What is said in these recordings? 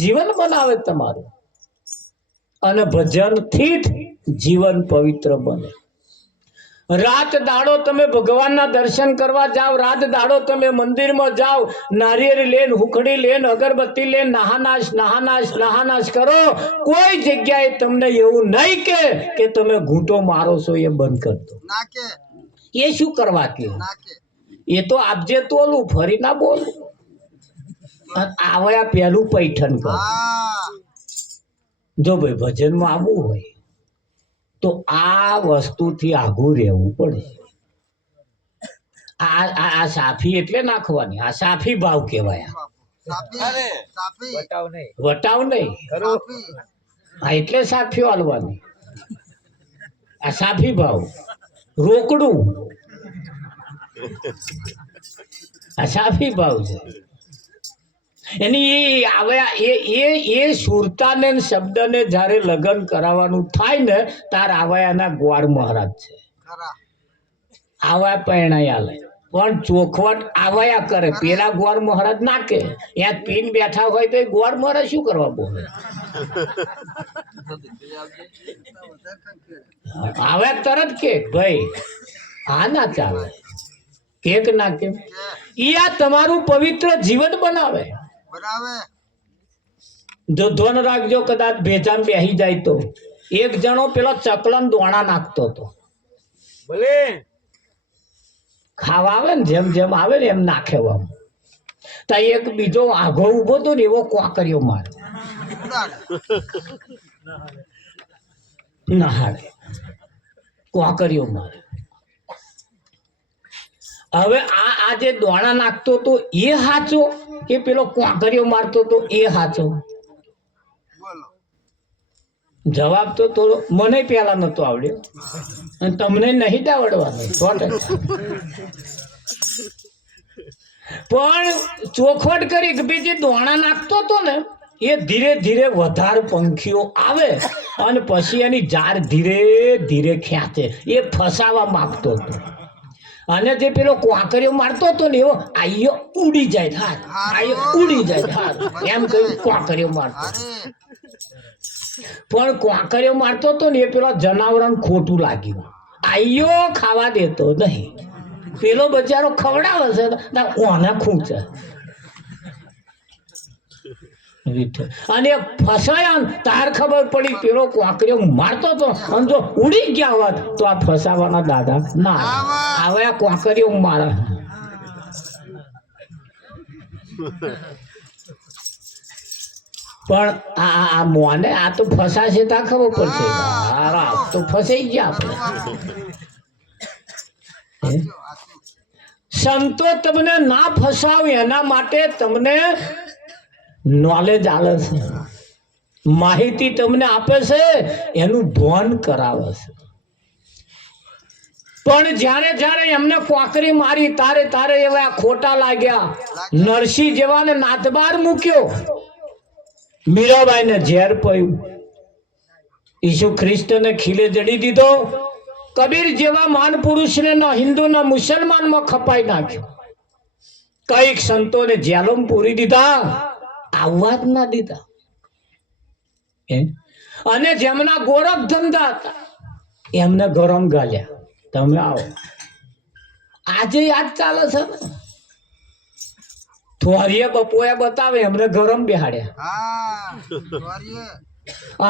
જીવન બનાવે તમારું, અને ભજનથી જ જીવન પવિત્ર બને. રાત દાડો તમે ભગવાનના દર્શન કરવા જાઓ, રાત દાડો તમે મંદિરમાં જાઓ, નારિયેળ લેન, હુખડી લેન, અગરબત્તી લેન, નહાનાશ કરો, કોઈ જગ્યાએ તમને એવું નહીં કે તમે ઘૂંટો મારો છો, એ બંધ કરી દો. એ શું કરવા કે એ તો આપજે તોલું, ફરી ના બોલું. આવ્યા પેલું પૈઠન કર. જો ભાઈ ભજનમાં આવવું હોય તો આ વસ્તુથી આઘું રહેવું પડે. આ સાફી એટલે નાખવાની, આ સાફી ભાવ કહેવાય. વટાવ નહીં, હા એટલે સાફીઓ હાલવાની. આ સાફી ભાવ રોકડું, આ સાફી ભાવ છે. એની એ સુરતાને શબ્દને જ્યારે લગ્ન કરાવવાનું થાય ને તાર આવાયાના ગ્વાર મહારાજ છે. આવા પરણાઈ આલે પણ ચોખવટ આવાયા કરે. પેલા ગ્વાર મહારાજ નાખે, ત્યાં પીન બેઠા હોય તો ગ્વાર મહારાજ શું કરવા બોલે? આવે તરત કે ભાઈ આ ના ચાલે, કેક ના કે ઈ આ તમારું પવિત્ર જીવન બનાવે. જો ધ્વન રાખજો, કદાચ ભેજામ બેહી જાય તો. એક જણો પેલો ચકલન દોણા નાખતો હતો, ભલે ખાવા આવે ને જેમ જેમ આવે ને એમ નાખે. તો એક બીજો આઘો ઉભો હતો ને એવો કોકરીઓ મારે નહાડે, કોકરીઓ મારે. હવે આ જે દોણા નાખતો તો એ હાચો કે પેલો કોકરીઓ મારતો તો એ હાચો? જવાબ તો થોડો મને પેલા નતો આવડ્યો અને તમને નહીં જ આવડવાનો. પણ ચોખવટ કરી કે ભાઈ જે દોણા નાખતો હતો ને એ ધીરે ધીરે વધારે પંખીઓ આવે અને પછી એની ઝાડ ધીરે ધીરે ખેંચે. એ ફસાવા માંગતો હતો. અને જે પેલો કોકરીઓ મારતો હતો ને એવો આયો ઉડી જાય હાથ, આયો ઉડી જાય હાથ, એમ કહ્યું કોકરીઓ મારતો. પણ કોકરીઓ મારતો હતો ને એ પેલા જનાવરને ખોટું લાગ્યું, આયો ખાવા દેતો નહીં. પેલો બચારો ખવડાવે છે ઓને ખૂંચે અને ફસાયા. તાર ખબર પડી પેલો કોકરીઓ મારતો હતો અને જો ઉડી ગયા હોત તો આ ફસાવાના દાદા ના આવે. આ કોકરીઓ મારે. પણ આ મોને આ તો ફસાશે તા ખબર પડશે. તો ફસાઈ ગયા આપણે. સંતો તમને ના ફસાવ એના માટે તમને નોલેજ આલે છે, માહિતી તમને આપે છે, એનું ભાન કરાવે છે. પણ જ્યારે જ્યારે એમને કોકરી મારી તારે તારે એવા ખોટા લાગ્યા. નરસિંહ જેવાને નાથબાર મૂક્યો, મીરાબાઈ ને ઝેર પયું, ઈસુ ખ્રિસ્તને ખીલે જડી દીધો, કબીર જેવા મહાન પુરુષને ન હિન્દુ ન મુસલમાનમાં ખપાઈ નાખ્યો, કઈક સંતોને જેલોમ પૂરી દીધા, આવવા જ ના દીધા. અને જેમના ગોરખ ધંધા હતા એમને ગરમ ગાલ્યા, તમે આવો. આજે યાદ ચાલે છે ને, થોરીએ બપોએ બતાવે એમને ગરમ બેહાડ્યા,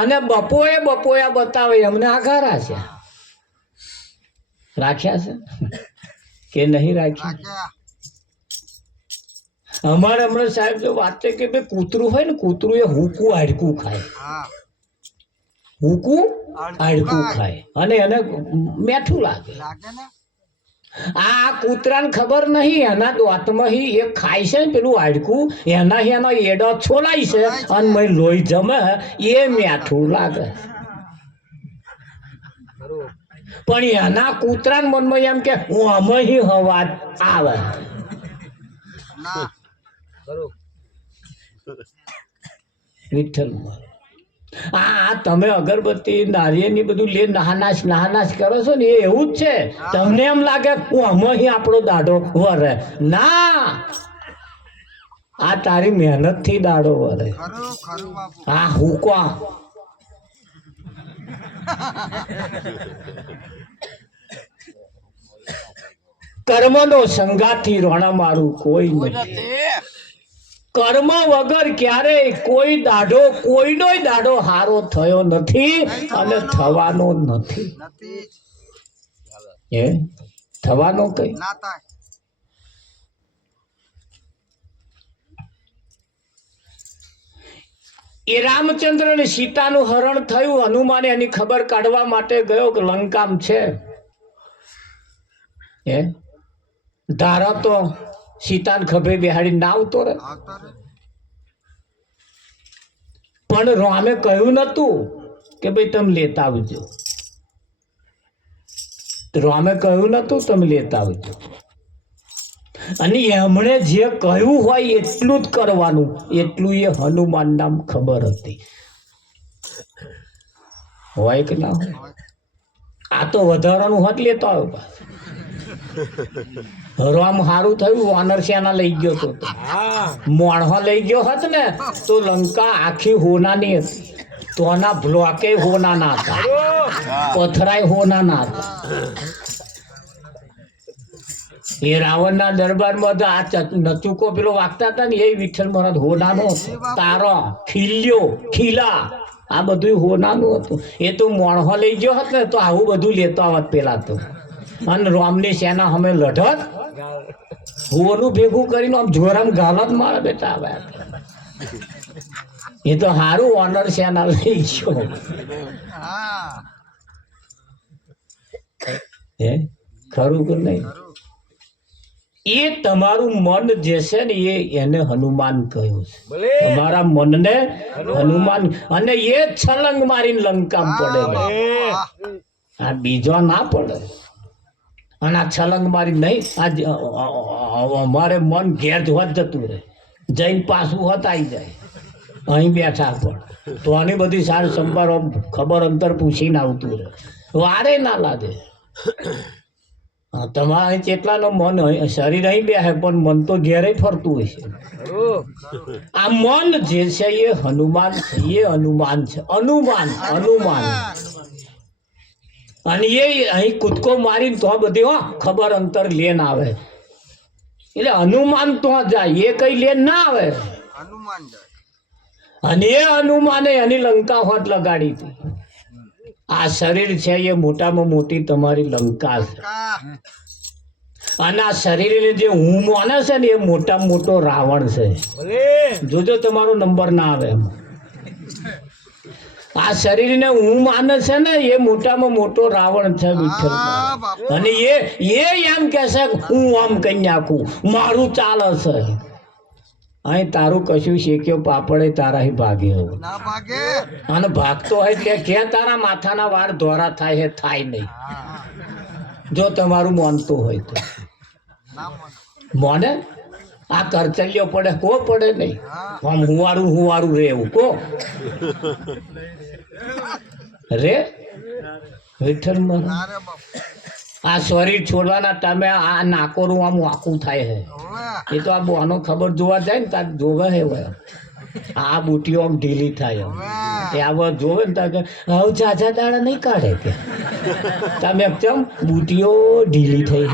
અને બપોએ બતાવે એમને આઘા રાખ્યા. રાખ્યા છે કે નહીં રાખ્યા? અમારે હમણાં સાહેબ જો વાત છે કે ભાઈ કૂતરું હોય ને, કૂતરું એ હુકું હાડકું ખાય, હુકું હાડકું ખાય અને એને મેઠું લાગે. આ કૂતરાને ખબર નહીં એના દોતમાં એ ખાય છે ને પેલું હાડકું, એનો એડો છોલાય છે અને મેં લોહી જમે, એ મેઠું લાગે. પણ એના કૂતરાના મનમાં એમ કે હું આમાં હવાજ આવે. વિઠ્ઠલ આ તમે અગરબત્તી નારિયેળ બધું લે નહાનાશ કરો છો ને એ એવું જ છે. તમને એમ લાગે હું આમાં આપણો દાઢો વરે ના, આ તારી મહેનત થી દાડો વળે. હા હુકો કર્મનો સંગાથી રોણા મારું કોઈ નથી. કર્મ વગર ક્યારેય કોઈ દાડો કોઈનોય દાડો હારો થયો નથી અને થવાનો નથી. એ થવાનો કઈ એ રામચંદ્ર અને સીતાનું હરણ થયું. હનુમાને એની ખબર કાઢવા માટે ગયો કે લંકામ છે. એ ધારા તો સીતાને ખભે બેહાડી ના આવતો રે. પણ રામે કહ્યું નતું કે ભાઈ તમે લેતા આવજો. રામે કહ્યું નતું તમે લેતા આવજો. અને એમણે જે કહ્યું હોય એટલું જ કરવાનું. એટલું એ હનુમાન નામ ખબર હતી. હોય કે ના હોય? આ તો વધારાનું હોત લેતો આવ્યો. રામ હારું થયું વાનર સેના લઈ ગયો તો મોણહો લઈ ગયો હોત ને તો લંકા આખી હોનાની હતી. તો આના બ્લોકે હોના ના હતા, પથરાય હોના ના હતા. એ રાવણના દરબારમાં આ નચુકો પેલો વાગતા હતા ને એ વિઠ્ઠલ મહારાજ હોનાનો તારો ખીલ્યો ખીલા આ બધું હોનાનું હતું. એ તો મોણહો લઈ ગયો હોત ને તો આવું બધું લેતો આવત પેલા તો. અને રામની સેના અમે લઢત હોનું ભેગું કરીને આમ જોરામ ગાલત મારે બેટા આવે. એ તો હારું ઓનર સેના લઈ ગયો. હે ખરું કે નહીં? એ તમારું મન જે છે ને એને હનુમાન કહ્યું છે. તમારા મનને હનુમાન. અને એ છલંગ મારીને લંકા પડે. આ બીજો ના પડે. અને આ છલંગ મારી નહીં. આ અમારે મન ઘેર હોત જતું રહે. જઈને પાછું હોત આવી જાય. અહીં બેઠા પણ તો આની બધી સાર સંભાળ ખબર અંતર પૂછીને આવતું રહે. વારે ના લાગે. તમારે કેટલાનો મન શરીર અહીં બેસે પણ મન તો ઘેરે ફરતું હોય છે. આ મન જે છે એ હનુમાન છે. એ હનુમાન છે. હનુમાન હનુમાન. અને એ અહીં કૂદકો મારીને તો બધી ખબર અંતર લેન આવે. એટલે હનુમાન તો જાય. એ કઈ લેન ના આવે. અને એ હનુમાને એની લંકા હોત લગાડી હતી. આ શરીર છે એ મોટામાં મોટી તમારી લંકા છે. અને આ શરીરને જે હું માને છે ને એ મોટામાં મોટો રાવણ છે. જોજો તમારો નંબર ના આવે. આ શરીરને હું માને છે ને એ મોટામાં મોટો રાવણ છે વિઠ્ઠલ. અને એ એમ કે છે હું આમ કઈ નાખું મારું ચાલે છે. અહીં તારું કશું શેક્યો પાપડે તારા ભાગે અને ભાગતો હોય એટલે કે તારા માથાના વાળ ધોરા થાય છે થાય નહીં. જો તમારું માનતું હોય તો મોને. આ કરચલીઓ પડે કો પડે નહીં. આમ હુવારું રેવું કો રે વિઠ્ઠલ. આ શરીર છોડવાના તમે આ નાકોરું આમ આખું થાય છે. એ તો આ બોનો ખબર જોવા જાય ને તાર જોવે હે. આ બુટીઓ આમ ઢીલી થાય. એ આ જોવે ને તાર હવે જાજા દાડા નહીં કાઢે કે તમે કેમ બુટીઓ ઢીલી થઈ.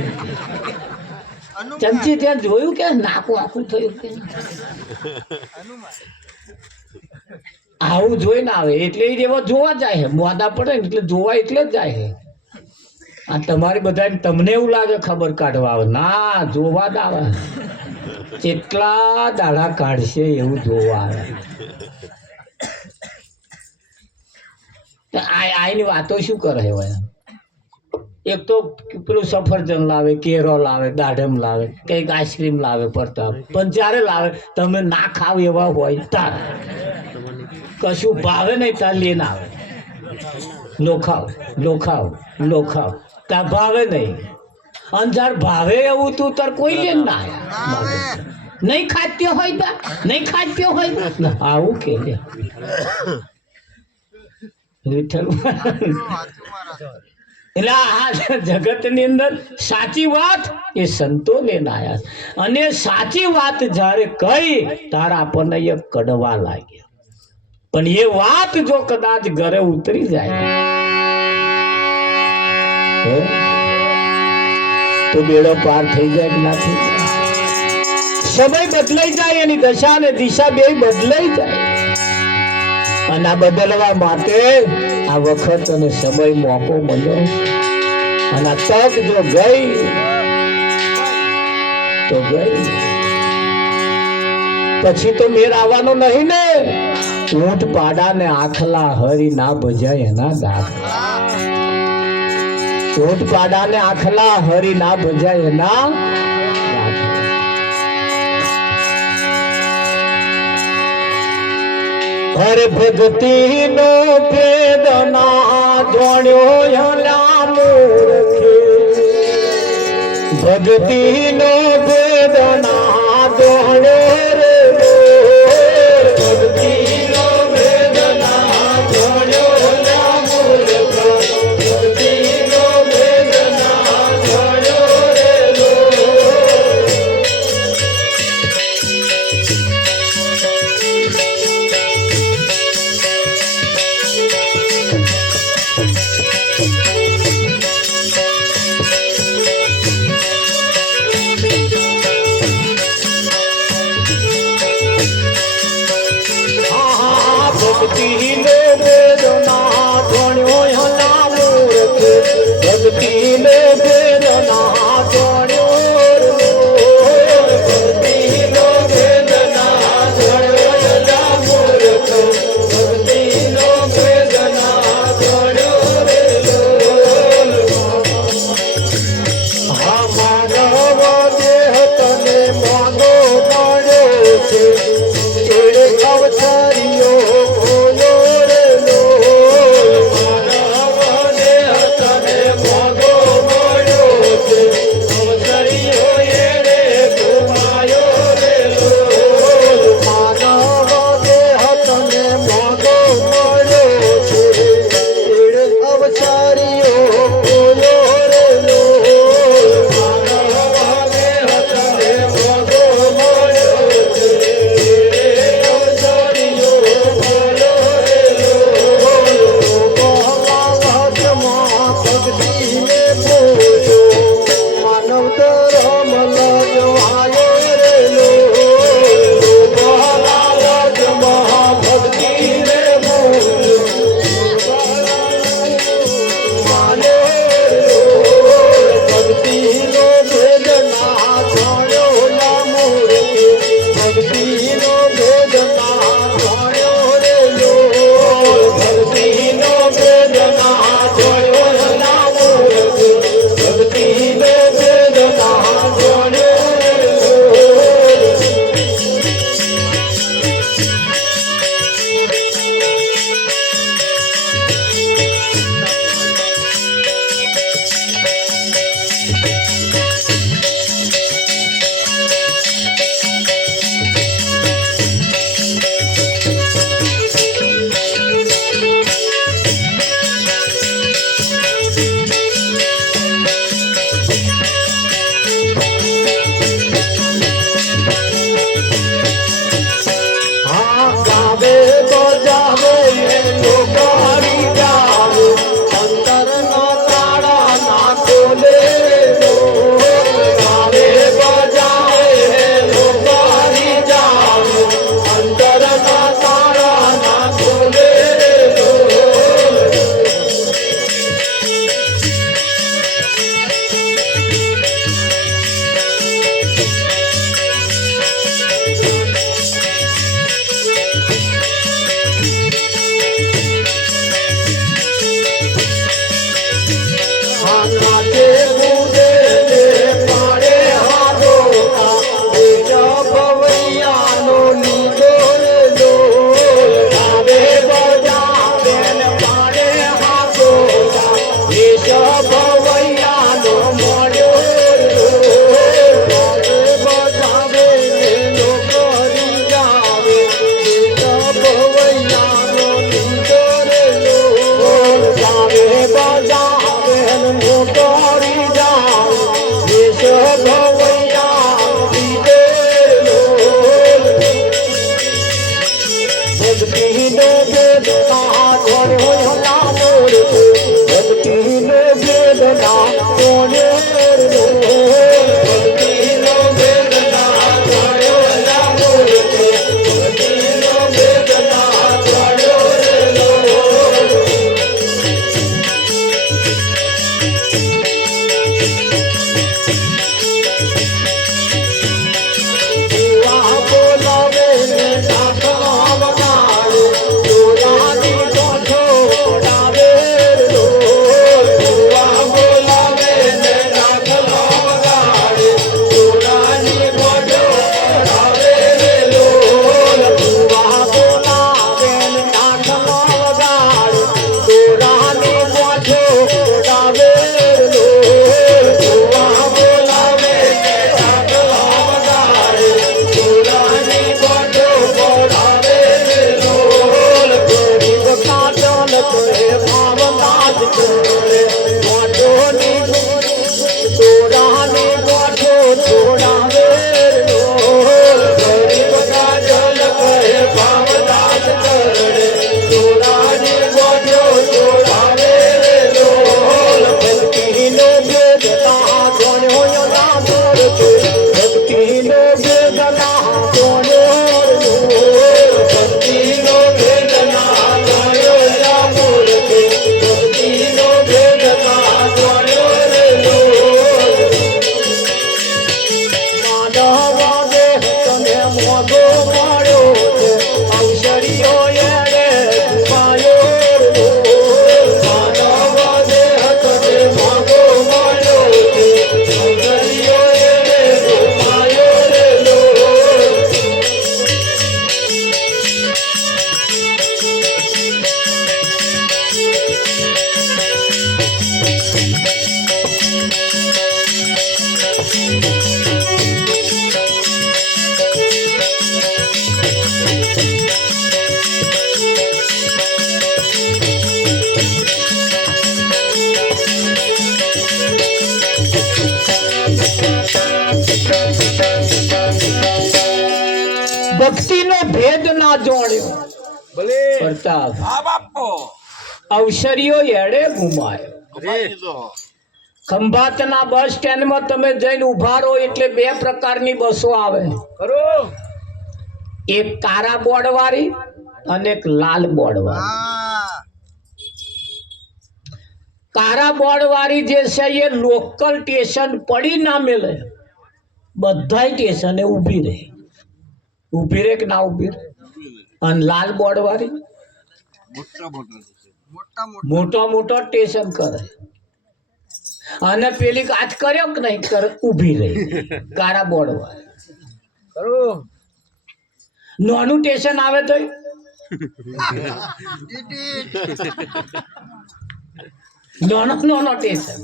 ચમચી ત્યાં જોયું કે નાકું આખું થયું કે આવું જોઈને આવે એટલે એ એવા જોવા જાય. મોદા પડે ને એટલે જોવા એટલે જ જાય. આ તમારી બધા તમને એવું લાગે ખબર કાઢવા આવે. ના, જોવા જ આવે. કેટલા દાડા કાઢશે એવું જોવા આવે. આની વાતો શું કરે હોય? એક તો પેલું સફરજન લાવે, કેરો લાવે, દાઢમ લાવે, કંઈક આઈસ્ક્રીમ લાવે પડતા. પણ જ્યારે લાવે તમે ના ખાવ એવા હોય તાર કશું ભાવે નહીં તાર લઈને આવે. લોખાવ તાર ભાવે નહીં. અંજાર ભાવે એવું તું તાર કોઈ લે ના નહીં ખાત્યો હોય તા નહીં ખાત્યો હોય આવું કે વિઠ્ઠલ. એટલે આ જગતની અંદર સાચી વાત એ સંતો લઈને આયા અને સાચી વાત જ્યારે કહી તારા આપણને એ કડવા લાગ્યા પણ એ વાત જો કદાચ ઘરે ઉતરી જાય તો બેડો પાર થઈ જાય કે ના થઈ જાય સમય બદલાઈ જાય એની દશા અને દિશા બે બદલાઈ જાય અને આ બદલવા માટે આ વખત અને સમય મોકો મળ્યો અને આ તક જો ગઈ તો ગઈ પછી તો મેર આવવાનો નહીં ને ઊંટ પાડા ને આખલા હરી ના ભજાય એના દાખલા ઊંટ પાડા ને આખલા હરી ના ભજાય એના હરે ભક્તિ નો વેદના જોડ્યો મૂર્ખે ભક્તિ નો વેદના જોડ્યો રે ભક્તિ નો વેદના જોડ્યો મૂર્ખ ભક્તિ નો વેદના જોડ્યો રે ભક્તિ નો વેદના જોડ્યો મૂર્ખ ભક્તિ નો વેદના જોડ્યો ભક્તિ નો વેદના જોડ્યો મૂર્ખ ભક્તિ નો વેદના જોડ્યો હા માનવ દેહ તને માનો ગાડ્યો છે અવતારીઓ ભોલો રે લો માનવ દેહ તને ભોગો ભક્તિનો ભેદ ના જોડ્યો ના મોર ભક્તિનો ભેદ ના જોડ્યો ભક્તિનો ભેદ ના જોડ્યો ના મોર ભક્તિનો ભેદ ના જોડ્યો ભક્તિનો ભેદ ના જોડ્યો ભલે પ્રતાપ હા બાપો અવસરીઓ એડે ઘુમાયો ખંભાતના બસ સ્ટેન્ડમાં તમે જઈને ઉભા રહો એટલે બે પ્રકારની બસો આવે ખરો એક કાળા બોર્ડ વાળી અને એક લાલ બોર્ડ વાળી કાળા બોર્ડ વાળી જે છે એ લોકલ સ્ટેશન પડી ના મેલે બધા સ્ટેશને ઊભી રહે કે ના ઊભી રહે અને લાલ બોર્ડ વાળી મોટા મોટા સ્ટેશન કરે અને પેલી આજ કર્યો કે નહીં કરે ઊભી રહી કાળા બોર્ડ વાળી ખરો નાનું સ્ટેશન આવે તો નાનો સ્ટેશન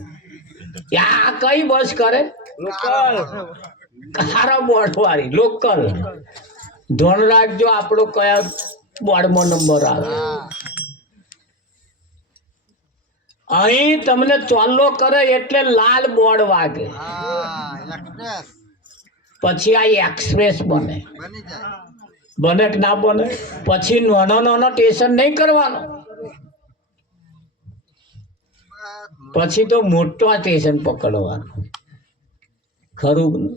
આ કઈ બસ કરે લોકલ કાળા બોર્ડ વાળી લોકલ ધ્યાન રાખજો આપણો કયા બોર્ડમાં નંબર આવે અહીં તમને ચોલ્લો કરે એટલે લાલ બોર્ડ વાગે પછી આ એક્સપ્રેસ બને બને કે ના બને પછી નાનો સ્ટેશન નહીં કરવાનો પછી તો મોટો સ્ટેશન પકડવાનું ખરું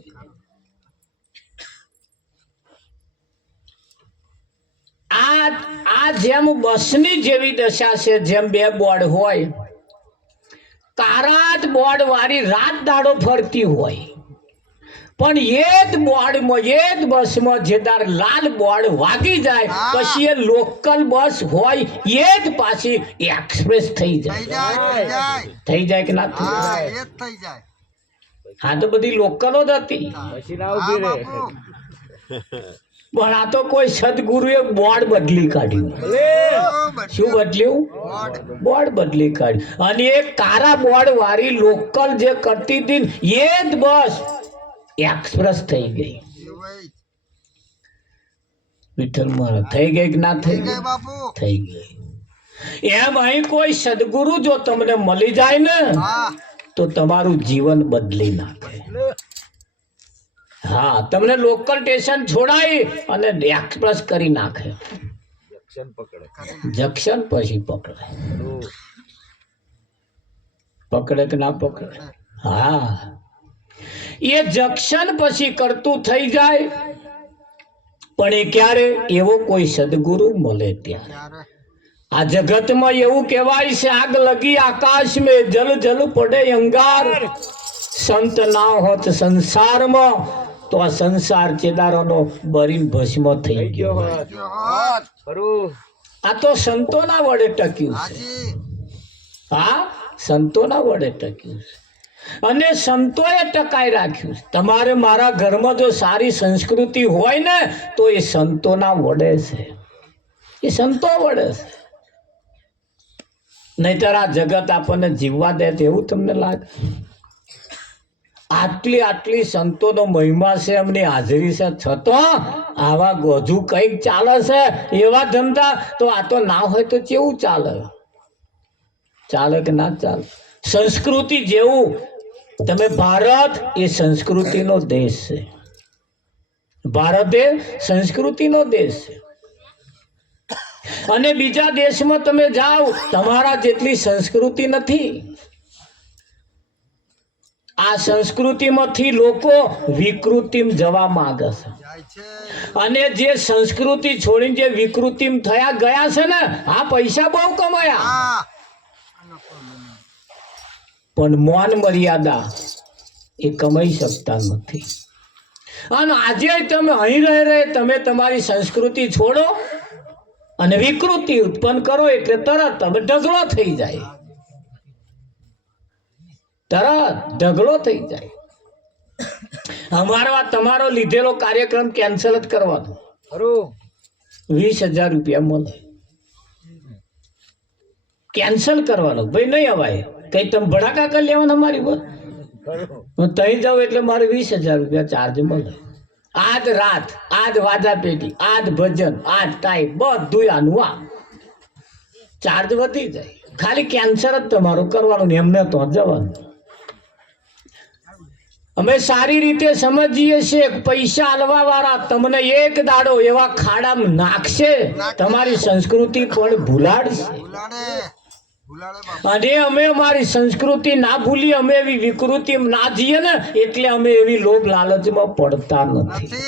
આ જેમ બસની જેવી દશા છે જેમ બે બોર્ડ હોય કાળા બોર્ડ વાળી રાત દાડો ફરતી હોય પણ એ જ બોર્ડમાં એ જ બસમાં જેદાર લાલ બોર્ડ વાગી જાય પછી એ લોકલ બસ હોય એ જ પાછી એક્સપ્રેસ થઈ જાય કે ના થઈ જાય હા તો બધી લોકલો જ હતી પછી ના ઉભી રહે પણ આ તો કોઈ સદગુરુએ બોર્ડ બદલી કાઢ્યું શું બદલ્યું બોર્ડ બદલી કાઢ્યું અને એ કાળા બોર્ડ વાળી લોકલ જે કરતી હતી એ જ બસ એક્સપ્રેસ થઈ ગઈ વિઠ્ઠલ મહારાજ થઈ ગઈ કે ના થઈ ગઈ થઈ ગઈ એમ અહીં કોઈ સદગુરુ જો તમને મળી જાય ને તો તમારું જીવન બદલી નાખે હા તમને લોકલ સ્ટેશન છોડાય અને એક્સપ્રેસ કરી નાખે જંક્શન પકડે. જંક્શન પછી પકડે. ખરું. પકડે કે ના પકડે? હા, એ જંક્શન પછી કરતું થઈ જાય, પણ એ ક્યારે? એવો કોઈ સદગુરુ મળે ત્યારે. આ જગતમાં એવું કહેવાય છે, આગ લગી આકાશ में જલ જલ પડે અંગાર. સંત ના હોત સંસારમાં તો આ સંસાર ચેદારોનો બરીન ભસ્મ થઈ થઈ ગયો ગયો. હોત. ખરું. આ તો સંતોના વડે ટક્યું છે. હા, સંતોના વડે ટક્યું છે. અને સંતોએ ટકાઈ રાખ્યું છે. તમારે મારા ઘરમાં જો સારી સંસ્કૃતિ હોય ને તો એ સંતોના વડે છે. એ સંતો વડે છે. નહીતર આ જગત આપણને જીવવા દે એવું તમને લાગે? આટલી આટલી સંતોનો મહિમા છે, એમની હાજરી છે, છતાં આવા ગોજુ કઈક ચાલે છે એવા ધંધા. તો આ તો ના હોય તો કેવું ચાલે? ચાલે કે ના ચાલે? સંસ્કૃતિ જેવું તમે, ભારત એ સંસ્કૃતિનો દેશ છે. ભારત એ સંસ્કૃતિનો દેશ છે. અને બીજા દેશમાં તમે જાઓ, તમારા જેટલી સંસ્કૃતિ નથી. આ સંસ્કૃતિમાંથી લોકો વિકૃતિમાં જવા માંગે છે. અને જે સંસ્કૃતિ છોડીને જે વિકૃતિમાં થયા ગયા છે ને, આ પૈસા બહુ કમાયા, પણ મૌન મર્યાદા એ કમાઈ શકતા નથી. અને આજે તમે અહીં રહે તમે તમારી સંસ્કૃતિ છોડો અને વિકૃતિ ઉત્પન્ન કરો એટલે તરત તમે ઢગલો થઈ જાય. તરત ઢગલો થઈ જાય. અમારો આ તમારો લીધેલો કાર્યક્રમ કેન્સલ જ કરવાનો. ખરું. 20,000 રૂપિયા મળે. કેન્સલ કરવાનો. ભાઈ નહીં અવાય. કઈ તમે ભડાકા કરી લેવાના અમારી પર? ખરું. હું તઈ જાઉં એટલે મારે 20,000 રૂપિયા ચાર્જ મળે. આજ રાત, આજ વાજા પેટી, આજ ભજન, આજ ટાઈમ, બધું આનું આ ચાર્જ વધી જાય. ખાલી કેન્સલ જ તમારું કરવાનું ને એમને તો જવાનું. અમે સારી રીતે સમજીએ છીએ, પૈસા આલવા વાળા તમને એક દાડો એવા ખાડામાં નાખશે, તમારી સંસ્કૃતિ પણ ભૂલાડશે. અને અમે અમારી સંસ્કૃતિ ના ભૂલી, અમે એવી વિકૃતિ ના જઈએ ને, એટલે અમે એવી લોભ લાલચમાં પડતા નથી.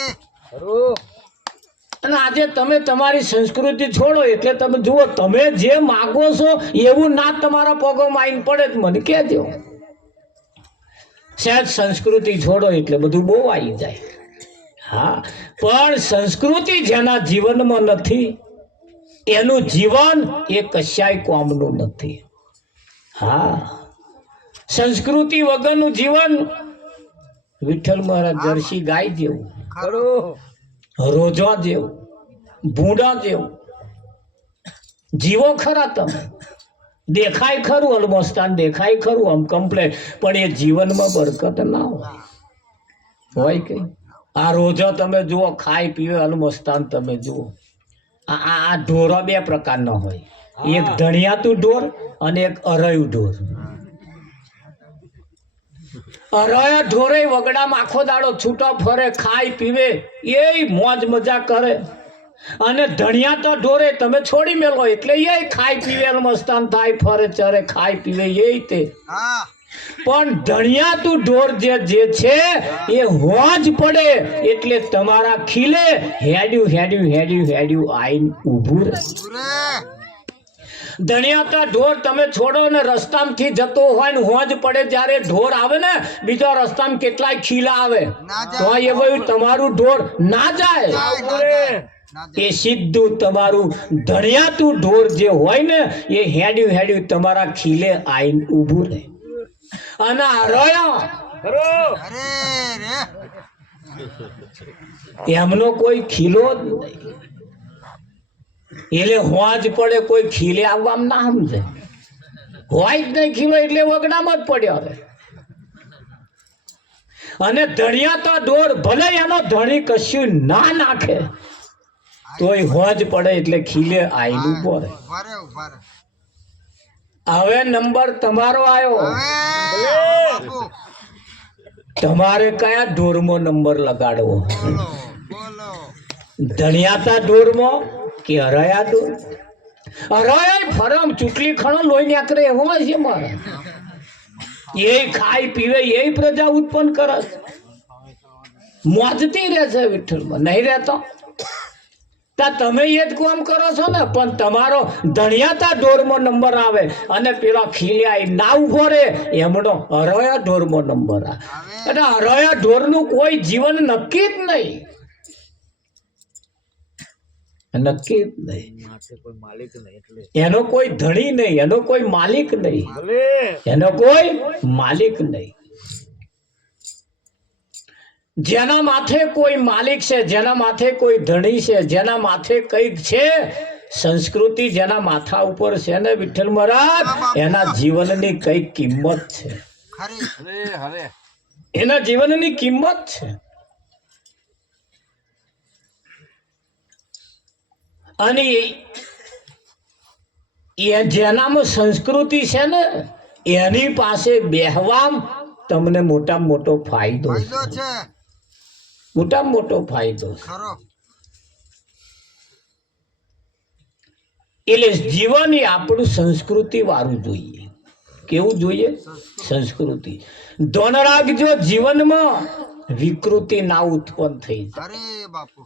ખરું. અને આજે તમે તમારી સંસ્કૃતિ છોડો એટલે તમે જુઓ, તમે જે માગો છો એવું ના તમારા પગોમાં આવીને પડે તો મને કહેજો. સહેજ સંસ્કૃતિ છોડો એટલે બધું બહુ આવી જાય. હા, પણ સંસ્કૃતિ જેના જીવનમાં નથી એનું જીવન એ કશાય કોમનું નથી. હા, સંસ્કૃતિ વગરનું જીવન વિઠ્ઠલ મહારાજ જર્સી ગાય જેવું, ખરું. રોજા જેવું, ભૂંડા જેવું. જીવો ખરા તમે, દેખાય ખરું અલમસ્તાન, દેખાય ખરું આમ કમ્પ્લેટ, પણ એ જીવનમાં બરકત ના હોય કઈ. આ રોજા તમે જુઓ, ખાય પીવે અલમસ્તાન તમે જુઓ. આ ઢોરો બે પ્રકારના હોય, એક ધણિયાતું ઢોર અને એક અરયું ઢોર. અરયા ઢોરે વગડામાં આખો દાડો છૂટો ફરે, ખાય પીવે, એ મોજ મજા કરે. અને ધણિયાતા ઢોરે તમે છોડી મેલો એટલે એ ખાય પીવે મસ્તાન થાય, ફરે ચરે, ખાય પીવે એ તે. પણ ધણિયાતું ઢોર જે છે એ હોજ પડે એટલે તમારા ખીલે હેડ્યું હેડ્યું હેડ્યું હેડ્યું આઈને ઊભું રહે. ધણિયાતા ઢોર તમે છોડો ને રસ્તામાંથી જતો હોય ને હોજ પડે જ્યારે ઢોર આવે ને બીજા રસ્તામાં કેટલાય ખીલા આવે તો એ ભાઈ તમારું ઢોર ના જાય. એ સીધું તમારું ધણિયાતું ઢોર જે હોય ને એ હેડ્યું હેડ્યું તમારા ખીલે આઈને ઊભું રહે. અને આરોયા ખરું. એમનો કોઈ ખીલો જ નહીં. એટલે હોજ પડે કોઈ ખીલે આવવામાં ના સમજે. હોય જ નહીં ખીલો એટલે વગડામાં જ પડ્યો રહે. અને ધણિયાતા ઢોર ભલે એનો ધણી કશું ના નાખે તોય હોજ પડે એટલે ખીલે આઈને ઉભો રહે. હવે નંબર તમારો આવ્યો. તમારે કયા ઢોરમાં નંબર લગાડવો? ધણિયાતા ઢોરમાં કે હરાયા ડોર હરાયા ફરમ ચૂંટલી ખણો લોહી નાકરે એવો છે મારે એ ખાઈ પીવે એ પ્રજા ઉત્પન્ન કરે છે મોજતી રહે છે વિઠ્ઠલમાં નહીં રહેતો તા તમે એ જ કામ કરો છો ને પણ તમારો ધણિયાતા ઢોરમાં નંબર આવે અને પેલા ખીલ્યા ના ઉભો રે એમનો હરોયા ઢોરમાં નંબર આવે અને હરોયા ઢોરનું કોઈ જીવન નક્કી જ નહીં નક્કી જ નહીં કોઈ માલિક નહીં એટલે એનો કોઈ ધણી નહીં એનો કોઈ માલિક નહીં ભલે એનો કોઈ માલિક નહીં જેના માથે કોઈ માલિક છે જેના માથે કોઈ ધણી છે જેના માથે કંઈક છે સંસ્કૃતિ જેના માથા ઉપર છે ને વિઠ્ઠલ મહારાજ એના જીવનની કઈક કિંમત છે હરે હરે એના જીવનની કિંમત છે અને એ જેનામાં સંસ્કૃતિ છે ને એની પાસે બેહવામ તમને મોટામાં મોટો ફાયદો છે મોટામાં મોટો ફાયદો છે એટલે જીવન એ આપણું સંસ્કૃતિ વાળું જોઈએ કેવું જોઈએ સંસ્કૃતિ ધ્યાન રાખજો જીવનમાં વિકૃતિ ના ઉત્પન્ન થઈ જાય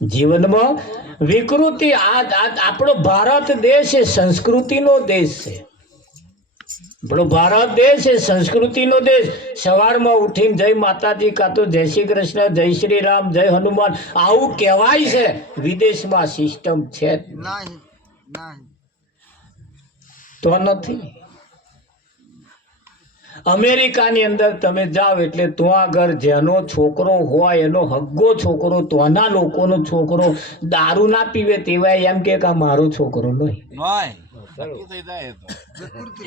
જીવનમાં વિકૃતિ આપણો ભારત દેશ એ સંસ્કૃતિનો દેશ છે આપણો ભારત દેશ એ સંસ્કૃતિનો દેશ સવારમાં ઉઠીને જય માતાજી કાં તો જય શ્રી કૃષ્ણ જય શ્રી રામ જય હનુમાન આવું કહેવાય છે વિદેશમાં સિસ્ટમ છે તો નથી અમેરિકાની અંદર તમે જાઓ એટલે તો આગળ જેનો છોકરો હોય એનો હગ્ગો છોકરો તોના લોકોનો છોકરો દારૂ ના પીવે તેવાય એમ કે આ મારો છોકરો નહીં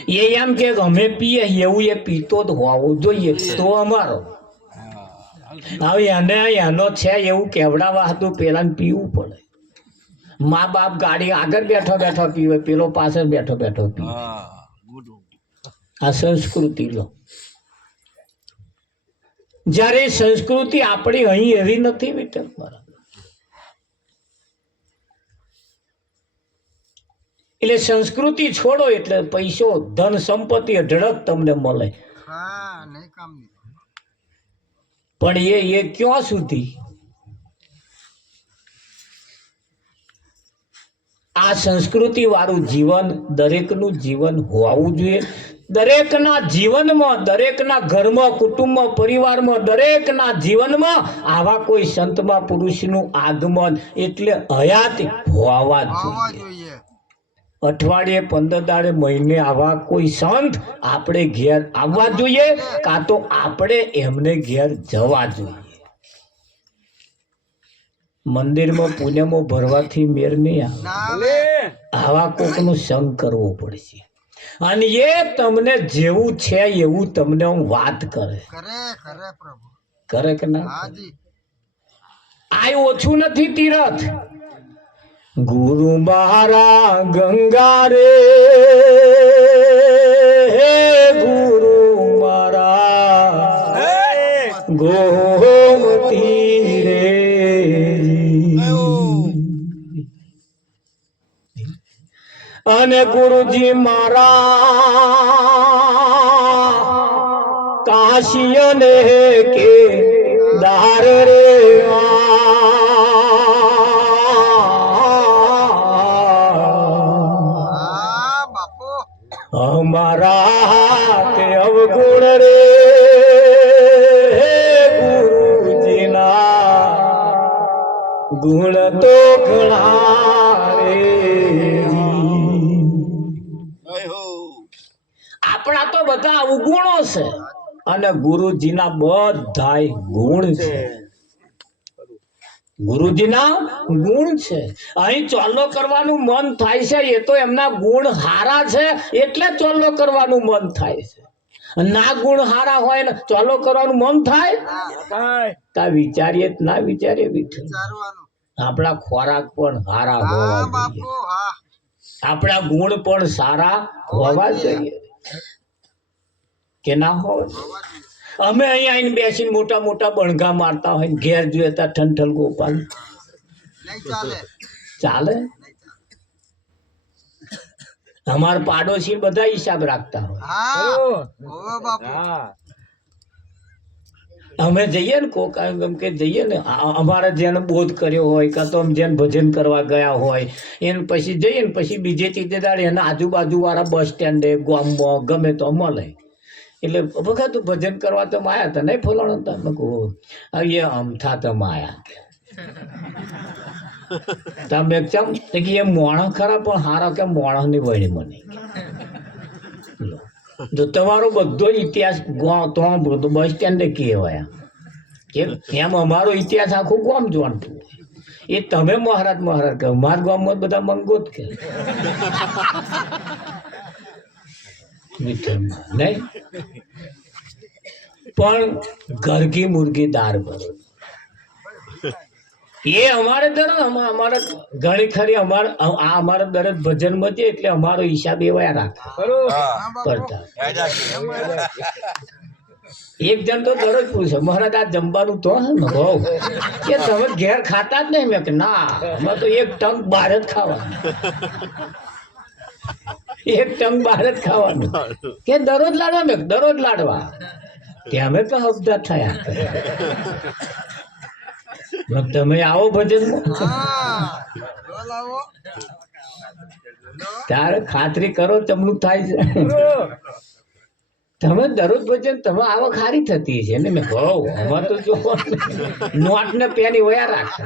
એ એમ કે અમે પીએ એવું એ પીતો જ હોવો જોઈએ તો અમારો હવે એને એનો છે એવું કેવડાવા હતું પેલા પીવું પડે મા બાપ ગાડી આગળ બેઠો બેઠો પીવે પેલો પાછળ બેઠો બેઠો પીવે આ સંસ્કૃતિ લો જ્યારે સંસ્કૃતિ આપણી અહીં એવી નથી વિઠ્ઠલ મહારાજ એટલે સંસ્કૃતિ છોડો એટલે પૈસો ધન સંપત્તિ અઢળક તમને મળે પણ એ ક્યાં સુધી આ સંસ્કૃતિ વાળું જીવન દરેકનું જીવન હોવું જોઈએ દરેકના જીવનમાં દરેકના ઘરમાં કુટુંબમાં પરિવારમાં દરેકના જીવનમાં આવા કોઈ સંતમાં પુરુષનું આગમન એટલે હયાત હોવા જોઈએ અઠવાડિયે 15 દાડે મહિને આવા કોઈ સંત આપણે ઘેર આવવા જોઈએ કાં તો આપણે એમને ઘેર જવા જોઈએ મંદિરમાં પુણ્યમાં ભરવાથી મેર નહીં આવે આવા કોકનો સંગ કરવો પડશે અને એ તમને જેવું છે એવું તમને વાત કરે કરે કે ના આ ઓછું નથી તીરથ ગુરુ મારા ગંગા રે હે ગુરુ મારા ગોમતી રે અને ગુરુજી મારા કાશી ને કે દાર રે हमारा के अवगुण रे गुरुजी ना गुण तो घણા रे આપણા તો બધા અવગુણો છે અને ગુરુજીના બધાય ગુણ છે ગુરુજીના ગુણ છે અહીં ચોલ્લો કરવાનું મન થાય છે એ તો એમના ગુણ હારા છે એટલે ચોલ્લો કરવાનું મન થાય છે ના ગુણ હારા હોય ને ચોલ્લો કરવાનું મન થાય તા વિચારીએ ના વિચારીએ આપણા ખોરાક પણ હારા હોવા જોઈએ આપણા ગુણ પણ સારા હોવા જોઈએ કે ના હોવા અમે અહીંયા આવીને બેસીને મોટા મોટા બણગા મારતા હોય ઘેર જોઈએ ત્યાં ઠંઠલ ગોપાલ ચાલે? અમારા પાડોશી બધા હિસાબ રાખતા હોય. હા અમે જઈએ ને કોક એમ કે જઈએ ને અમારે જેને બોધ કર્યો હોય કાં તો આમ જેને ભજન કરવા ગયા હોય એને પછી જઈએ ને પછી બીજે ત્રીજે દાડે એના આજુબાજુ વાળા બસ સ્ટેન્ડે ગામમાં ગમે તો મળે. એટલે વખત ભજન કરવા તો આયા હતા નહીં ફલાણો તમે કહો એ અમથા તમે આયા તમે કેમ કે એ મોણા ખરા પણ હારા કે મોણા ની વળી મને તો તમારો બધો ઇતિહાસ તો બધો બસ સ્ટેન્ડે કહેવાય એમ અમારો ઇતિહાસ આખું ગામ જાણતું એ તમે મહારાજ મહારાજ કહો મારા ગામમાં બધા મંગોત કે નહીં પણ ઘર કી મુર્ગી દાર ભરો એ અમારે દરદ અમારે ઘણી ખરી અમારે દરદ ભજનમાં છે એટલે અમારો હિસાબ એવા રાખે પડતા. એક જણ તો દરરોજ પૂછે મહારાજ આ જમવાનું તો હે ને બહુ કે તમે ઘેર ખાતા જ નહીં. મેં કે ના અમે તો એક ટંક બહાર જ ખાવાનું એક ટંક બહાર જ ખાવાનું કે દરરોજ લાડવા મેં દરરોજ લાડવા ત્યાં અમે તો હફતા થયા તમે આવો ભજન ત્યારે ખાતરી કરો તમનું થાય છે. તમે દરરોજ ભજન તમે આવો ખારી થતી છે ને મેં કહું અમારે તો જો નોટ ને પેની વયા રાખશે.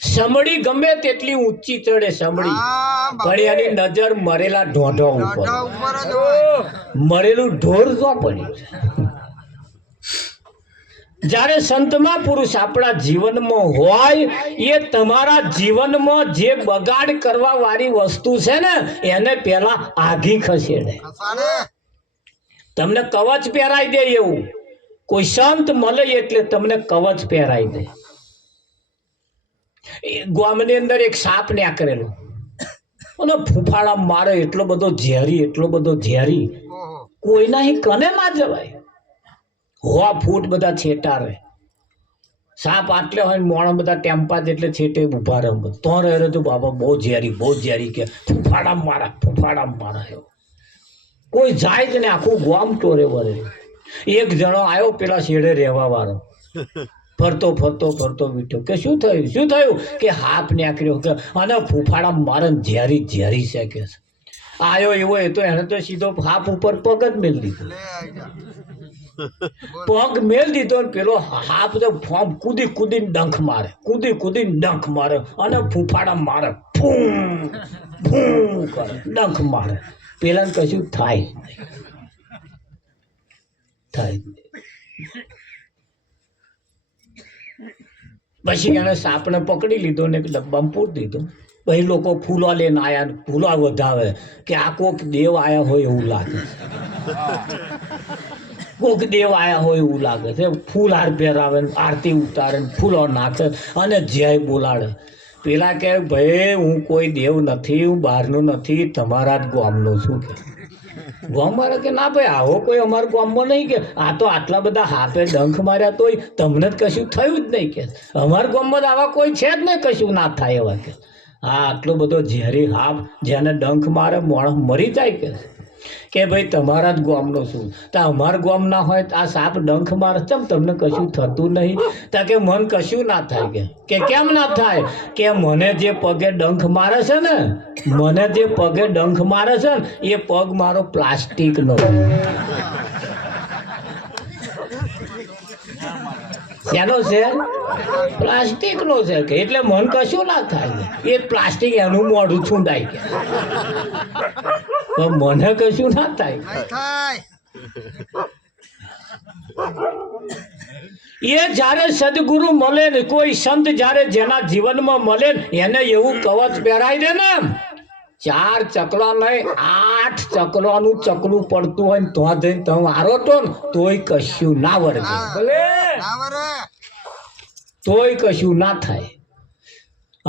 સમડી ગમે તેટલી ઊંચી ચડે સમડી પણ એની નજર મરેલા ઢોઢો ઉપર મરેલું ઢોર તો પડ્યું. જ્યારે સંતમાં પુરુષ આપણા જીવનમાં હોય એ તમારા જીવનમાં જે બગાડ કરવા વાળી વસ્તુ છે ને એને પેલા આઘી ખસેડે. તમને કવચ પહેરાઈ દે એવું કોઈ સંત મળે એટલે તમને કવચ પહેરાઈ દે. ગામની અંદર એક સાપ નીકળેલો અને ફૂફાડા મારે એટલો બધો ઝેરી કોઈના કને ના જવાય. હોવા ફૂટ બધા છેટા રહે સાપ આટલે હોય મોણા બધા ટેમ્પા જેટલે છેટે ઉભા રહે તો રહે તો બાબા બહુ ઝેરી કે ફૂફાડા મારા એવું કોઈ જાય જ ને આખું ગામ ટોરે વરે. એક જણો આવ્યો પેલા શેડે રહેવા વાળો ફરતો વીઠો કે શું થયું કે હાફ નીકળ્યો કે અને ફૂફાડા મારે ઝેરી છે કે આવ્યો એવો એ તો એને તો સીધો હાફ ઉપર પગ જ મેળ દીધો. પગ મેલ દીધો પેલો હાફ તો ફોર્મ કૂદીને ડંખ મારે અને ફૂફાડા મારે ફૂ કરે ડંખ મારે પેલા કશું થાય પછી એને સાપને પકડી લીધો ને ડબ્બામાં પૂરી દીધો. પછી લોકો ફૂલો લઈને આયા ફૂલો વધાવે કે આ કોક દેવ આયા હોય એવું લાગે છે. ફૂલ હાર પહેરાવે આરતી ઉતારે ફૂલો નાખે અને જય બોલાડે. પેલા કે ભાઈ હું કોઈ દેવ નથી હું બહારનું નથી તમારા જ ગામનો છું કે ગામ મારે કે ના ભાઈ આવો કોઈ અમારા ગામમાં નહીં કે આ તો આટલા બધા હાથે ડંખ માર્યા તોય તમને જ કશું થયું જ નહીં કે અમારા ગામમાં આવા કોઈ છે જ નહીં કશું ના થાય એવા કે હા આટલો બધો ઝેરી હાફ જેને ડંખ મારે માણસ મરી જાય કે ભાઈ તમારા જ ગામનો છું તો અમારા ગામ ના હોય તો આ સાપ ડંખ મારે કેમ તમને કશું થતું નહીં તો કે મન કશું ના થાય કે કેમ ના થાય કે મને જે પગે ડંખ મારે છે ને એ પગ મારો પ્લાસ્ટિકનો શેનો છે પ્લાસ્ટિકનો છે કે એટલે મન કશું ના થાય એ પ્લાસ્ટિક એનું મોઢું છૂંદાય કે મને કશું ના થાય. એ જ્યારે સદગુરુ મળે ને કોઈ સંત જ્યારે જેના જીવનમાં મળે ને એને એવું કવચ પહેરાઈ દે ને 4 ચકલા નહીં 8 ચકલાનું ચકલું પડતું હોય ને તો જઈને તમે આરો તો ને તોય કશું ના વર્ગે તોય કશું ના થાય.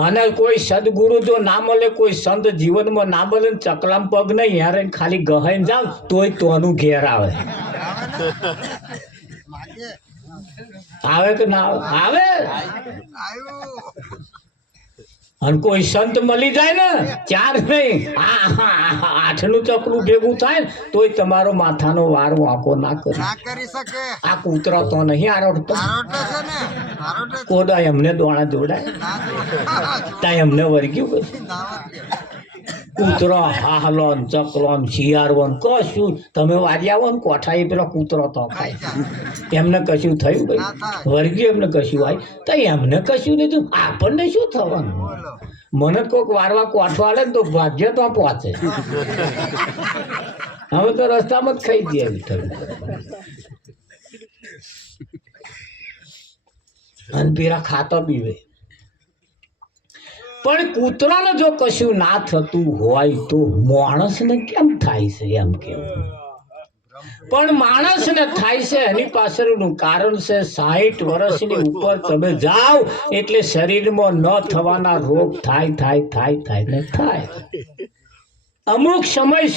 અને કોઈ સદગુરુ જો ના મળે કોઈ સંત જીવનમાં ના મળે ને ચકલામ પગ નહીં યારે ખાલી ગહાઈને જાવ તોય તોનું ઘેર આવે આવે કે ના આવે? અને કોઈ સંત મળી જાય ને, 4 નહીં 8નું ચકલું ભેગું થાય ને તોય તમારો માથાનો વાર વાંકો ના કરે. ના કરી શકે. આ કૂતરો તો નહીં આરોટતો. આરોટે છે ને, આરોટે છે. કોદા એમને દોણા જોડાય ના જોડે. ત્યાં એમને વર્ગ્યું કશું. ના વર્ગે. કૂતરો હાહલો ને ચકલો ને શિયાળો ને કશું તમે વાજ્યા હો ને કોઠાઈ પેલો કૂતરો તો ખાઈ ખાય. જાય. એમને કશું થયું ના ભાઈ? થાય. વર્ગ્યું એમને કશું આવ્યું તો એમને કશું નહીં થયું. આપણને શું થવાનું? બોલો. મને કોઈક વારવા કોઠો આલે ને તો ભાગ્ય તો પહોંચે. હવે તો રસ્તામાં જ ખાઈ દે એમ થયું. અને પેલા ખાતા પીવે. પણ કૂતરાને જો કશું ના થતું હોય તો માણસને કેમ થાય છે એમ કેવું. પણ માણસને થાય છે એની પાછળનું કારણ છે 60 વર્ષની ઉપર તમે જાઓ એટલે શરીરમાં ન થવાના રોગ થાય ને થાય. અમુક સમય